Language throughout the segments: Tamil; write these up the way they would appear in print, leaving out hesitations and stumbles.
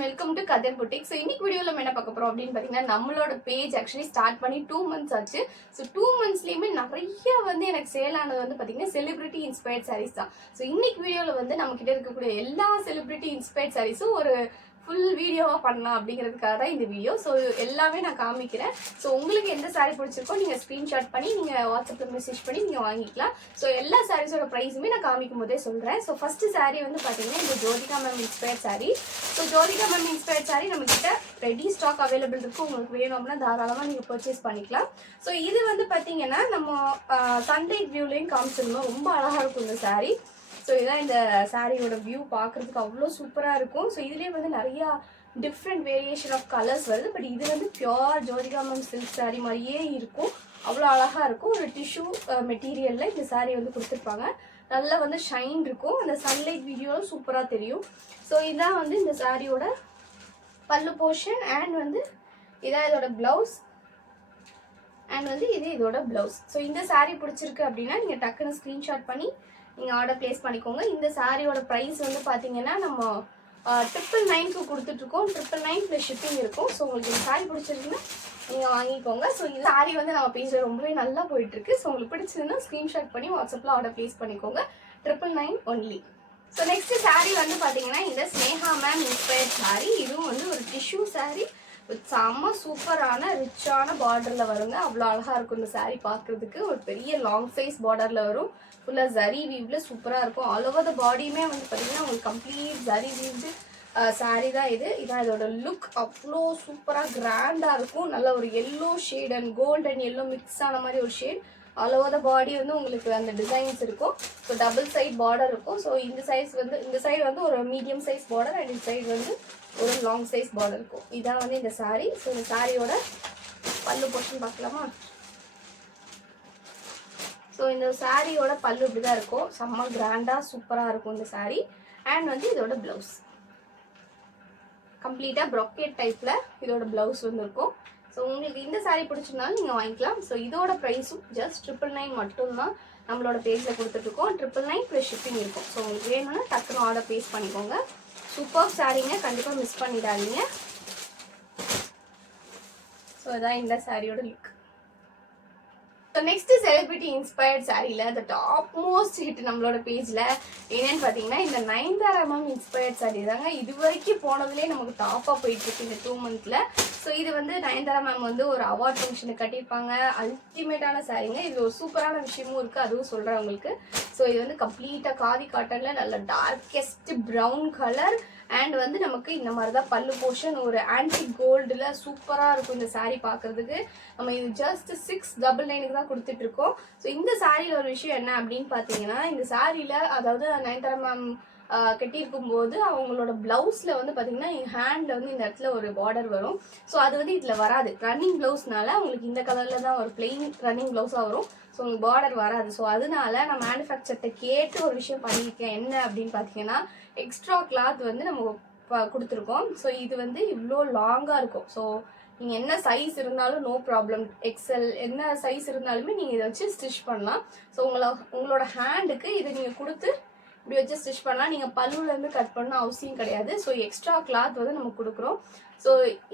அண்ட் வெல்கம் டு கதர் புட்டிக். ஸோ இன்னைக்கு வீடியோவில் நம்ம என்ன பார்க்க போகிறோம் அப்படின்னு பார்த்தீங்கன்னா, நம்மளோட பேஜ் ஆக்சுவலி ஸ்டார்ட் பண்ணி 2 months ஆச்சு. ஸோ 2 monthsலேயுமே நிறைய எனக்கு சேல் ஆனது பார்த்தீங்கன்னா செலிபிரிட்டி இன்ஸ்பயர்ட் சாரீஸ் தான். ஸோ இன்னைக்கு வீடியோவில் நம்ம கிட்ட இருக்கக்கூடிய எல்லா செலிபிரிட்டி இன்ஸ்பயர்ட் சாரீஸும் ஒரு ஃபுல் வீடியோவாக பண்ணலாம் அப்படிங்கிறதுக்காக தான் இந்த வீடியோ. ஸோ எல்லாமே நான் காமிக்கிறேன். ஸோ உங்களுக்கு எந்த சாரீ பிடிச்சிருக்கோ நீங்கள் ஸ்க்ரீன்ஷாட் பண்ணி நீங்கள் வாட்ஸ்அப்பில் மெசேஜ் பண்ணி நீங்கள் வாங்கிக்கலாம். ஸோ எல்லா சாரீஸோட ப்ரைஸுமே நான் காமிக்கும் போதே சொல்கிறேன். ஸோ ஃபஸ்ட்டு சாரீ பார்த்தீங்கன்னா இந்த Jyothika ma'am inspired sari. So Jyothika ma'am inspired sari நம்மக்கிட்ட ரெடி ஸ்டாக் அவைலபிள் இருக்குது. உங்களுக்கு வேணும் அப்படின்னா தாராளமாக நீங்கள் பர்ச்சேஸ் பண்ணிக்கலாம். ஸோ இது பார்த்தீங்கன்னா நம்ம சன்லைட் வியூலையும் காமிச்சிருந்தோம். ரொம்ப அழகாக இருக்கும் இந்த சாரீ. ஸோ இதான் இந்த சாரியோட வியூ பார்க்குறதுக்கு அவ்வளோ சூப்பராக இருக்கும். ஸோ இதுலேயே நிறையா டிஃப்ரெண்ட் வேரியேஷன் ஆஃப் கலர்ஸ் வருது. பட் இது pure Jyothika ma'am silk sari மாதிரியே இருக்கும். அவ்வளோ அழகாக இருக்கும். ஒரு டிஷ்யூ மெட்டீரியலில் இந்த சாரீ கொடுத்துருப்பாங்க. நல்லா ஷைன் இருக்கும். அந்த சன்லைட் வீடியோவில் சூப்பராக தெரியும். ஸோ இதான் இந்த சாரியோட பல்லு போர்ஷன் அண்ட் இதான் இதோட ப்ளவுஸ் அண்ட் இது இதோட ப்ளவுஸ். ஸோ இந்த சாரீ பிடிச்சிருக்கு அப்படின்னா நீங்கள் டக்குன்னு ஸ்க்ரீன்ஷாட் பண்ணி நீங்கள் ஆர்டர் ப்ளேஸ் பண்ணிக்கோங்க. இந்த சாரியோட ப்ரைஸ் பார்த்தீங்கன்னா நம்ம 999க்கு கொடுத்துட்ருக்கோம். 999 ப்ளஸ் ஷிப்பிங் இருக்கும். ஸோ உங்களுக்கு இந்த சாரீ பிடிச்சிருக்குன்னா நீங்கள் வாங்கிக்கோங்க. ஸோ இந்த சாரீ நம்ம பேஜில் ரொம்பவே நல்லா போயிட்டுருக்கு. ஸோ உங்களுக்கு பிடிச்சதுன்னா ஸ்க்ரீன்ஷாட் பண்ணி வாட்ஸ்அப்பில் ஆர்டர் ப்ளேஸ் பண்ணிக்கோங்க. 999 ஒன்லி. ஸோ நெக்ஸ்ட் சாரீ பார்த்தீங்கன்னா இந்த ஸ்னேஹா மேம் இன்ஸ்பயர்ட் சாரீ. இதுவும் ஒரு டிஷ்யூ சாரீ செம்ம சூப்பரான ரிச்சான பார்டரில் வருங்க. அவ்வளோ அழகாக இருக்கும் இந்த சாரீ பார்க்குறதுக்கு. ஒரு பெரிய லாங் சைஸ் பார்டரில் வரும். ஃபுல்லாக ஜரி வீவில் சூப்பராக இருக்கும். ஆல் ஓவர் த பாடியுமே பார்த்தீங்கன்னா உங்களுக்கு கம்ப்ளீட் ஜரி வீவ்டு சாரீ தான் இது. இதான் இதோட லுக். அவ்வளோ சூப்பராக கிராண்டாக இருக்கும். நல்ல ஒரு yellow shade and gold and yellow mix ஆன மாதிரி ஒரு shade. All over the body உங்களுக்கு அந்த டிசைன்ஸ் இருக்கும். ஸோ டபுள் சைட் பார்டர் இருக்கும். ஸோ இந்த சைஸ் இந்த சைடு ஒரு மீடியம் சைஸ் பார்டர் அண்ட் இந்த சைடு ஒரு லாங் சைஸ் பார்டர் இருக்கும். இதான் இந்த சாரீ. ஸோ இந்த சாரியோட பல்லு போர்ஷன் பார்க்கலாமா? ஸோ இந்த சாரியோட பல்லு இப்படி தான் இருக்கும். செம்ம கிராண்டாக சூப்பராக இருக்கும் இந்த சாரீ. அண்ட் இதோட ப்ளவுஸ் கம்ப்ளீட்டாக ப்ரொக்கேட் டைப்பில் இதோட ப்ளவுஸ் இருக்கும். ஸோ உங்களுக்கு இந்த சாரீ பிடிச்சிருந்தாலும் நீங்கள் வாங்கிக்கலாம். ஸோ இதோட ப்ரைஸும் ஜஸ்ட் 999 மட்டும்தான் நம்மளோட பேஜில் கொடுத்துட்ருக்கோம். 999 ப்ளஸ் ஷிப்பிங் இருக்கும். ஸோ உங்களுக்கு வேணும்னா டக்குன்னு ஆர்டர் ப்ளேஸ் பண்ணிக்கோங்க. சூப்பர் சாரீங்க, கண்டிப்பாக மிஸ் பண்ணிடாதீங்க. ஸோ இதான் இந்த சாரியோட look. So next celebrity inspired சாரியில் அந்த டாப் மோஸ்ட் ஹிட் நம்மளோட பேஜில் என்னன்னு பார்த்தீங்கன்னா இந்த நயன்தாரா மேம் இன்ஸ்பயர்ட் சாரீ தாங்க. இது வரைக்கும் போனதுலேயே நமக்கு டாப்பாக போயிட்டுருக்கு இந்த 2 monthsல. ஸோ இது நயன்தாரா மேம் ஒரு அவார்ட் ஃபங்க்ஷனுக்கு கட்டியிருப்பாங்க. அல்டிமேட்டான சாரீங்க. இது ஒரு சூப்பரான விஷயமும் இருக்குது, அதுவும் சொல்கிறேன் உங்களுக்கு. ஸோ இது கம்ப்ளீட்டாக காதி காட்டனில் நல்ல டார்க்கெஸ்ட் ப்ரௌன் கலர் அண்ட் நமக்கு இந்த மாதிரி தான் பல்லு போர்ஷன் ஒரு ஆன்டிக் கோல்டில் சூப்பராக இருக்கும் இந்த சாரீ பார்க்குறதுக்கு. நம்ம இது ஜஸ்ட் 699க்கு தான் கொடுத்துட்ருக்கோம். ஸோ இந்த சாரியில் ஒரு விஷயம் என்ன அப்படின்னு பார்த்தீங்கன்னா, இந்த சாரியில் அதாவது நயன்தாரா மேம் கட்டியிருக்கும் போது அவங்களோட ப்ளவுஸில் பார்த்தீங்கன்னா ஹேண்டில் இந்த இடத்துல ஒரு பார்டர் வரும். ஸோ அது இதில் வராது. ரன்னிங் ப்ளவுஸ்னால உங்களுக்கு இந்த கலரில் தான் ஒரு பிளெயின் ரன்னிங் ப்ளவுஸாக வரும். ஸோ உங்களுக்கு பார்டர் வராது. ஸோ அதனால நான் மேனுஃபேக்சர்கிட்ட கேட்டு ஒரு விஷயம் பண்ணியிருக்கேன். என்ன அப்படின்னு பார்த்தீங்கன்னா, எக்ஸ்ட்ரா கிளாத் நம்ம கொடுத்துருக்கோம். ஸோ இது இவ்வளோ லாங்காக இருக்கும். ஸோ நீங்கள் என்ன சைஸ் இருந்தாலும் நோ ப்ராப்ளம். எக்ஸல் என்ன சைஸ் இருந்தாலுமே நீங்கள் இதை வச்சு ஸ்டிச் பண்ணலாம். ஸோ உங்களோட ஹேண்டுக்கு இதை நீங்கள் கொடுத்து இப்படி வச்சு ஸ்டிச் பண்ணலாம். நீங்கள் பல்லுலேருந்து கட் பண்ண அவசியம் கிடையாது. ஸோ எக்ஸ்ட்ரா கிளாத் நம்ம கொடுக்குறோம். ஸோ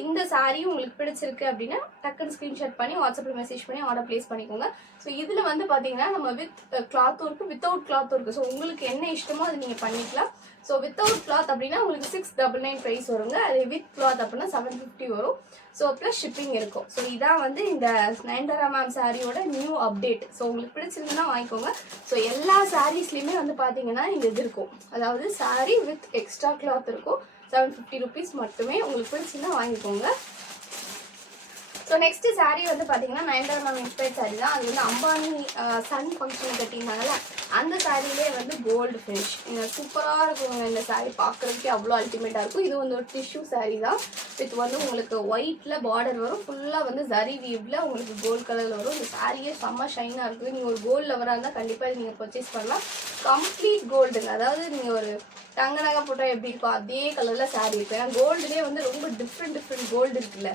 இந்த சாரீ உங்களுக்கு பிடிச்சிருக்கு அப்படின்னா டக்குன்னு ஸ்க்ரீன்ஷாட் பண்ணி வாட்ஸ்அப்பில் மெசேஜ் பண்ணி ஆர்டர் ப்ளேஸ் பண்ணிக்கோங்க. ஸோ இதில் பார்த்தீங்கன்னா நம்ம வித் கிளாத்தும் இருக்குது, வித்தவுட் கிளாத்தும் இருக்குது. ஸோ உங்களுக்கு என்ன இஷ்டமோ அது நீங்கள் பண்ணிக்கலாம். ஸோ வித்தவுட் கிளாத் அப்படின்னா உங்களுக்கு 699 ப்ரைஸ் வருங்க. அது வித் கிளாத் அப்படின்னா 750 வரும். ஸோ ப்ளஸ் ஷிப்பிங் இருக்கும். ஸோ இதான் இந்த நயன்தாரா மேம் சாரியோட நியூ அப்டேட். ஸோ உங்களுக்கு பிடிச்சிருக்குன்னா வாங்கிக்கோங்க. ஸோ எல்லா சாரீஸ்லையுமே பார்த்தீங்கன்னா இந்த இது இருக்கும். அதாவது சாரீ வித் எக்ஸ்ட்ரா கிளாத் இருக்கும். 750 rupees மட்டுமே. உங்களுக்கு பிடிச்சிருந்தா வாங்கிக்கோங்க. ஸோ நெக்ஸ்ட் சாரீ பார்த்தீங்கன்னா நயன்தாரா மேம் இன்ஸ்பயர்ட் சாரீ தான். அது அம்பானி சன் ஃபங்க்ஷன் கட்டியிருந்தாங்கல்ல, அந்த சாரிலே கோல்டு ஃபினிஷ் சூப்பராக இருக்கும். இந்த சாரீ பார்க்குறதுக்கே அவ்வளோ அல்டிமேட்டாக இருக்கும். இது ஒரு டிஷ்யூ சாரீ தான். வித் உங்களுக்கு ஒயிட்டில் பார்டர் வரும். ஃபுல்லாக ஜரி வீவில் உங்களுக்கு கோல்டு கலரில் வரும். இந்த சாரியே செம்ம ஷைனாக இருக்குது. நீங்கள் ஒரு கோல்டு லவராக இருந்தால் கண்டிப்பாக நீங்கள் பர்ச்சேஸ் பண்ணலாம். கம்ப்ளீட் கோல்டுங்க. அதாவது நீங்கள் ஒரு தங்க நகை போட்டால் எப்படி இருக்கும் அதே கலரில் சாரீ இருக்கும். ஏன்னா கோல்டுலேயே வந்து ரொம்ப டிஃப்ரெண்ட் கோல்டு இருக்குல்ல,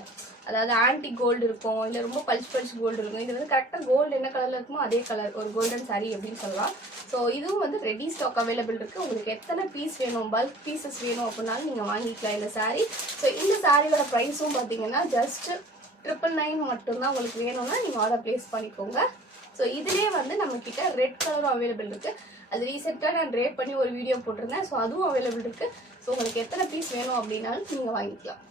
அதாவது ஆன்டி கோல்டு இருக்கும், இல்லை ரொம்ப பளிச்சு கோல்டு இருக்கும். இது வந்து கரெக்டாக கோல்டு என்ன கலரில் இருக்குமோ அதே கலர் ஒரு கோல்டன் சாரீ அப்படின்னு சொல்லலாம். ஸோ இதுவும் வந்து ரெடி ஸ்டாக் அவைலபிள் இருக்குது. உங்களுக்கு எத்தனை பீஸ் வேணும், பல்க் பீசஸ் வேணும் அப்படின்னாலும் நீங்கள் வாங்கிக்கலாம் இந்த சாரீ. ஸோ இந்த சாரியோட ப்ரைஸும் பார்த்தீங்கன்னா ஜஸ்ட் 999 மட்டும்தான். உங்களுக்கு வேணும்னா நீங்கள் ஆர்டர் ப்ளேஸ் பண்ணிக்கோங்க. ஸோ இதுலேயே வந்து நம்மக்கிட்ட ரெட் கலரும் அவைலபிள் இருக்குது. அது ரீசெண்டாக நான் ட்ரேப் பண்ணி ஒரு வீடியோ போட்டிருந்தேன். ஸோ அதுவும் அவைலபிள் இருக்குது. ஸோ உங்களுக்கு எத்தனை பீஸ் வேணும் அப்படின்னாலும் நீங்கள் வாங்கிக்கலாம்.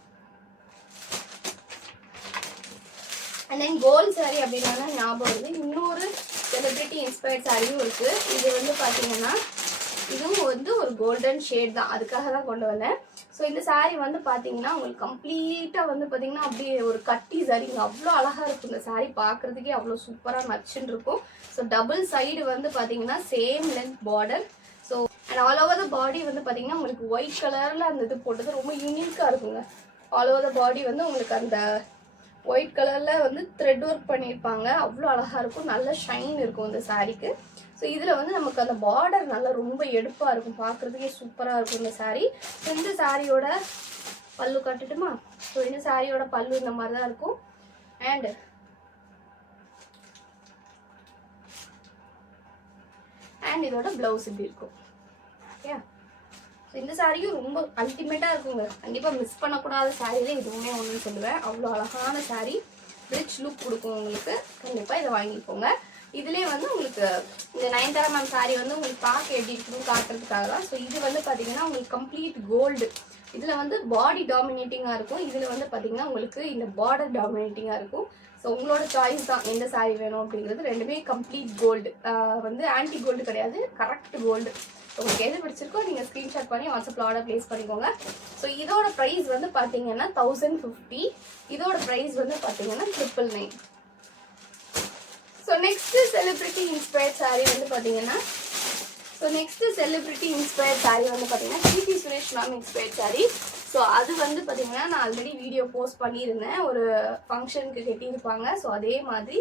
அண்ட் தென் கோல்ட் சாரீ அப்படின்னா ஞாபகம் வருது, இன்னொரு செலிப்ரிட்டி இன்ஸ்பயர்ட் சாரியும் இருக்குது. இது வந்து பார்த்தீங்கன்னா இதுவும் வந்து ஒரு கோல்டன் ஷேட் தான், அதுக்காக தான் கொண்டு வந்தேன். ஸோ இந்த சாரீ வந்து பார்த்தீங்கன்னா உங்களுக்கு கம்ப்ளீட்டாக வந்து பார்த்தீங்கன்னா அப்படியே ஒரு கட்டி சாரீங்க, அவ்வளோ அழகாக இருக்கும். இந்த சாரீ பார்க்குறதுக்கே அவ்வளோ சூப்பராக நச்சுன்னு இருக்கும். ஸோ டபுள் சைடு வந்து பார்த்தீங்கன்னா same length border. So and all over the body வந்து பார்த்தீங்கன்னா உங்களுக்கு ஒயிட் கலரில் அந்த இது போட்டது ரொம்ப யூனிக்காக இருக்குங்க. ஆல் ஓவர் த பாடி வந்து உங்களுக்கு அந்த ஒயிட் கலரில் வந்து த்ரெட் ஒர்க் பண்ணியிருப்பாங்க, அவ்வளோ அழகாக இருக்கும், நல்ல ஷைன் இருக்கும் இந்த சாரீக்கு. ஸோ இதில் வந்து நமக்கு அந்த பார்டர் நல்லா ரொம்ப எடுப்பாக இருக்கும், பார்க்குறதுக்கே சூப்பராக இருக்கும் இந்த சாரீ. ஸோ இந்த சாரியோட பல்லு காட்டுட்டுமா? ஸோ இந்த சாரியோட பல்லு இந்த மாதிரி தான் இருக்கும். அண்ட் இதோட ப்ளவுஸ் இப்படி இருக்கும். ஓகே, ஸோ இந்த சாரியும் ரொம்ப அல்டிமேட்டாக இருக்குங்க. கண்டிப்பாக மிஸ் பண்ணக்கூடாத சாரியில் இதுவுமே ஒன்றுன்னு சொல்லுவேன். அவ்வளோ அழகான சாரீ, ரிச் லுக் கொடுக்கும் உங்களுக்கு. கண்டிப்பாக இதை வாங்கிக்கோங்க. இதுலேயே வந்து உங்களுக்கு இந்த நயன்தாரா மேம் சாரீ வந்து உங்களுக்கு பார்க்க எப்படி இருக்குன்னு காட்டுறதுக்காக தான். ஸோ இது வந்து பார்த்தீங்கன்னா உங்களுக்கு கம்ப்ளீட் கோல்டு. இதில் வந்து பாடி டாமினேட்டிங்காக இருக்கும், இதில் வந்து பார்த்தீங்கன்னா உங்களுக்கு இந்த பார்டர் டாமினேட்டிங்காக இருக்கும். ஸோ உங்களோட சாய்ஸ் தான் எந்த சாரீ வேணும் அப்படிங்கிறது. ரெண்டுமே கம்ப்ளீட் கோல்டு, வந்து ஆன்டி கோல்டு கிடையாது, கரெக்ட் கோல்டு. உங்களுக்கு எது பிடிச்சிருக்கோ நீங்கள் ஸ்க்ரீன்ஷாட் பண்ணி வாட்ஸ்அப்பில் ஆர்டர் ப்ளேஸ் பண்ணிக்கோங்க. ஸோ இதோட ப்ரைஸ் வந்து பார்த்தீங்கன்னா 1050. இதோட ப்ரைஸ் வந்து பார்த்தீங்கன்னா 999. So next celebrity inspired sari வந்து பார்த்தீங்கன்னா Keerthy Suresh ma'am inspired sari. So அது வந்து பார்த்தீங்கன்னா நான் ஆல்ரெடி வீடியோ போஸ்ட் பண்ணியிருந்தேன், ஒரு ஃபங்க்ஷனுக்கு கட்டியிருப்பாங்க. ஸோ அதே மாதிரி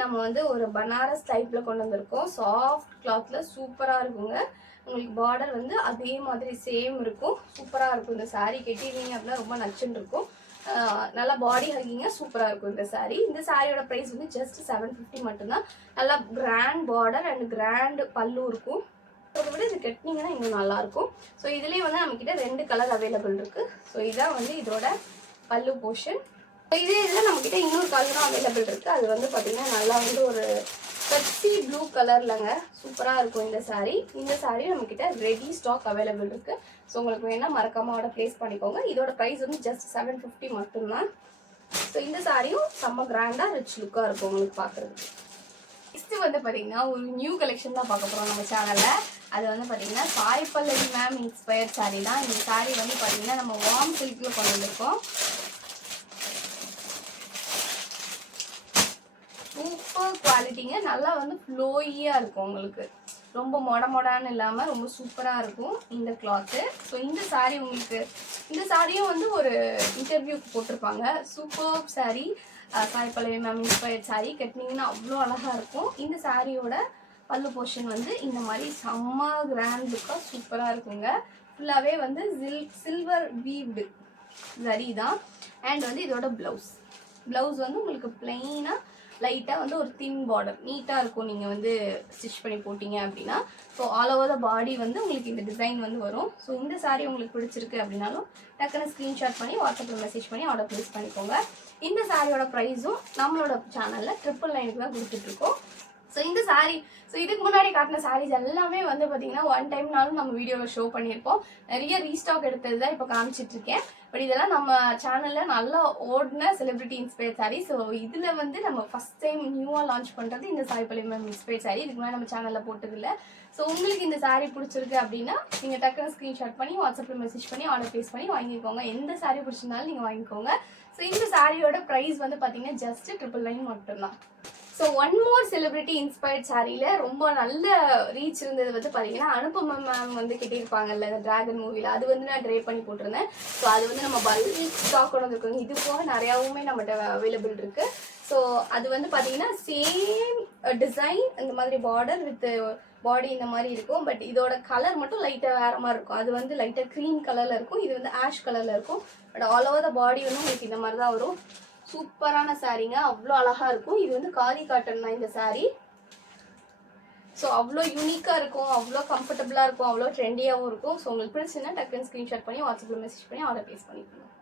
நம்ம வந்து ஒரு பனாரஸ் டைப்பில் கொண்டு வந்திருக்கோம். சாஃப்ட் கிளாத்தில் சூப்பராக இருக்குங்க. உங்களுக்கு பார்டர் வந்து அதே மாதிரி சேம் இருக்கும், சூப்பராக இருக்கும். இந்த சாரீ கட்டிடுவீங்க அப்படின்னா ரொம்ப நச்சுன்னு இருக்கும், நல்லா பாடி ஹக்கிங்காக சூப்பராக இருக்கும் இந்த சாரீ. இந்த சாரியோட ப்ரைஸ் வந்து ஜஸ்ட் 750 மட்டும்தான். நல்லா கிராண்ட் பார்டர் அண்ட் கிராண்ட் பல்லு இருக்கும். அதை விட இது கட்டினீங்கன்னா இன்னும் நல்லாயிருக்கும். ஸோ இதுலேயே வந்து நம்மக்கிட்ட 2 கலர் அவைலபிள் இருக்குது. ஸோ இதான் வந்து இதோட பல்லு போர்ஷன். இதே இதில் நம்மக்கிட்ட இன்னொரு கலரும் அவைலபிள் இருக்குது. அது வந்து பார்த்திங்கன்னா நல்லா வந்து ஒரு கட்சி ப்ளூ கலர்லங்க, சூப்பராக இருக்கும் இந்த சாரீ. இந்த சாரீ நம்மக்கிட்ட ரெடி ஸ்டாக் அவைலபிள் இருக்குது. ஸோ உங்களுக்கு வேணால் மறக்காமல் ஆர்டர் ப்ளேஸ் பண்ணிக்கோங்க. இதோட ப்ரைஸ் வந்து ஜஸ்ட் 750 மட்டும்தான். ஸோ இந்த சாரியும் செம்ம கிராண்டாக ரிச் லுக்காக இருக்கும் உங்களுக்கு பார்க்குறதுக்கு. நெக்ஸ்ட்டு வந்து பார்த்தீங்கன்னா ஒரு நியூ கலெக்ஷன் தான் பார்க்க போகிறோம் நம்ம சேனலில். அது வந்து பார்த்தீங்கன்னா சாய் பல்லவி மேம் இன்ஸ்பயர்ட் சாரீ தான். இந்த சாரீ வந்து பார்த்தீங்கன்னா நம்ம வார்ம் சில்கில் கொண்டு வந்திருக்கோம். சூப்பர் குவாலிட்டிங்க, நல்லா வந்து ஃப்ளோயியாக இருக்கும் உங்களுக்கு, ரொம்ப மொடான்னு இல்லாமல் ரொம்ப சூப்பராக இருக்கும் இந்த கிளாத்து. ஸோ இந்த சாரீ உங்களுக்கு, இந்த சாரியும் வந்து ஒரு இன்டர்வியூக்கு போட்டிருப்பாங்க. Super sari, Sai Pallavi ma'am inspired sari. கட்டினீங்கன்னா அவ்வளோ அழகாக இருக்கும். இந்த சாரியோட பல்லு போர்ஷன் வந்து இந்த மாதிரி செம்ம கிராண்ட் லுக்காக சூப்பராக இருக்குங்க. ஃபுல்லாகவே வந்து சில்வர் வீவ்டு சரி தான். அண்ட் வந்து இதோட ப்ளவுஸ் வந்து உங்களுக்கு பிளெயினாக லைட்டாக வந்து ஒரு தின் பார்டர் நீட்டாக இருக்கும். நீங்கள் வந்து ஸ்டிச் பண்ணி போட்டிங்க அப்படின்னா so all over the body வந்து உங்களுக்கு இந்த டிசைன் வந்து வரும். ஸோ இந்த சாரீ உங்களுக்கு பிடிச்சிருக்கு அப்படின்னாலும் டக்குன்னு ஸ்க்ரீன்ஷாட் பண்ணி வாட்ஸ்அப்பில் மெசேஜ் பண்ணி ஆர்டர் ப்ளேஸ் பண்ணிக்கோங்க. இந்த சாரியோட ப்ரைஸும் நம்மளோட சேனலில் 999 தான் கொடுத்துட்ருக்கோம். ஸோ இந்த சாரீ, ஸோ இதுக்கு முன்னாடி காட்டின சாரீஸ் எல்லாமே வந்து பார்த்தீங்கன்னா ஒன் டைம்னாலும் நம்ம வீடியோவில் ஷோ பண்ணியிருப்போம். நிறைய ரீஸ்டாக் எடுத்தது தான் இப்போ காமிச்சிட்ருக்கேன். பட் இதெல்லாம் நம்ம சேனலில் நல்லா ஓடின செலிபிரிட்டி இன்ஸ்பயர்ட் சாரீ. ஸோ இதில் வந்து நம்ம ஃபஸ்ட் டைம் நியூவாக லான்ச் பண்ணுறது இந்த சாய் பல்லவி மேம் இன்ஸ்பயர்ட் சாரீ. இதுக்கு முன்னாடி நம்ம சேனலில் போட்டதில்லை. ஸோ உங்களுக்கு இந்த சாரீ பிடிச்சிருக்கு அப்படின்னா நீங்கள் டக்குனு ஸ்க்ரீன்ஷாட் பண்ணி வாட்ஸ்அப்பில் மெசேஜ் பண்ணி ஆர்டர் ப்ளேஸ் பண்ணி வாங்கிக்கோங்க. எந்த சாரீ பிடிச்சிருந்தாலும் நீங்கள் வாங்கிக்கோங்க. ஸோ இந்த சாரியோட ப்ரைஸ் வந்து பார்த்தீங்கன்னா ஜஸ்ட் 999 மட்டும்தான். So one more celebrity inspired சாரியில் ரொம்ப நல்ல ரீச் இருந்தது வந்து பார்த்தீங்கன்னா அனுபமா மேம் வந்து கிட்டிருப்பாங்கல்ல இந்த டிராகன் மூவியில், அது வந்து நான் ட்ரை பண்ணி போட்டிருந்தேன். ஸோ அது வந்து நம்ம பல்க் ஸ்டாக் கொண்டு வந்துருக்கோங்க. இது போக நிறையாவுமே நம்மகிட்ட அவைலபிள் இருக்குது. ஸோ அது வந்து பார்த்தீங்கன்னா சேம் டிசைன் இந்த மாதிரி பார்டர் வித் பாடி இந்த மாதிரி இருக்கும். பட் இதோட கலர் மட்டும் லைட்டாக வேறு மாதிரி இருக்கும். அது வந்து லைட்டாக க்ரீம் கலரில் இருக்கும், இது வந்து ஆஷ் கலரில் இருக்கும். But all over the body வந்து உங்களுக்கு இந்த மாதிரி தான் வரும். சூப்பரான சாரீங்க, அவ்வளோ அழகாக இருக்கும். இது வந்து காதி காட்டன் தான் இந்த சாரீ. ஸோ அவ்வளோ யூனிக்காக இருக்கும், அவ்வளோ கம்ஃபர்டபுளாக இருக்கும், அவ்வளோ ட்ரெண்டியாகவும் இருக்கும். ஸோ உங்களுக்கு பிடிச்சுன்னா டக்குன்னு ஸ்க்ரீன்ஷாட் பண்ணி வாட்ஸ்அப்பில் மெசேஜ் பண்ணி ஆர்டர் ப்ளேஸ் பண்ணிக்கணும்.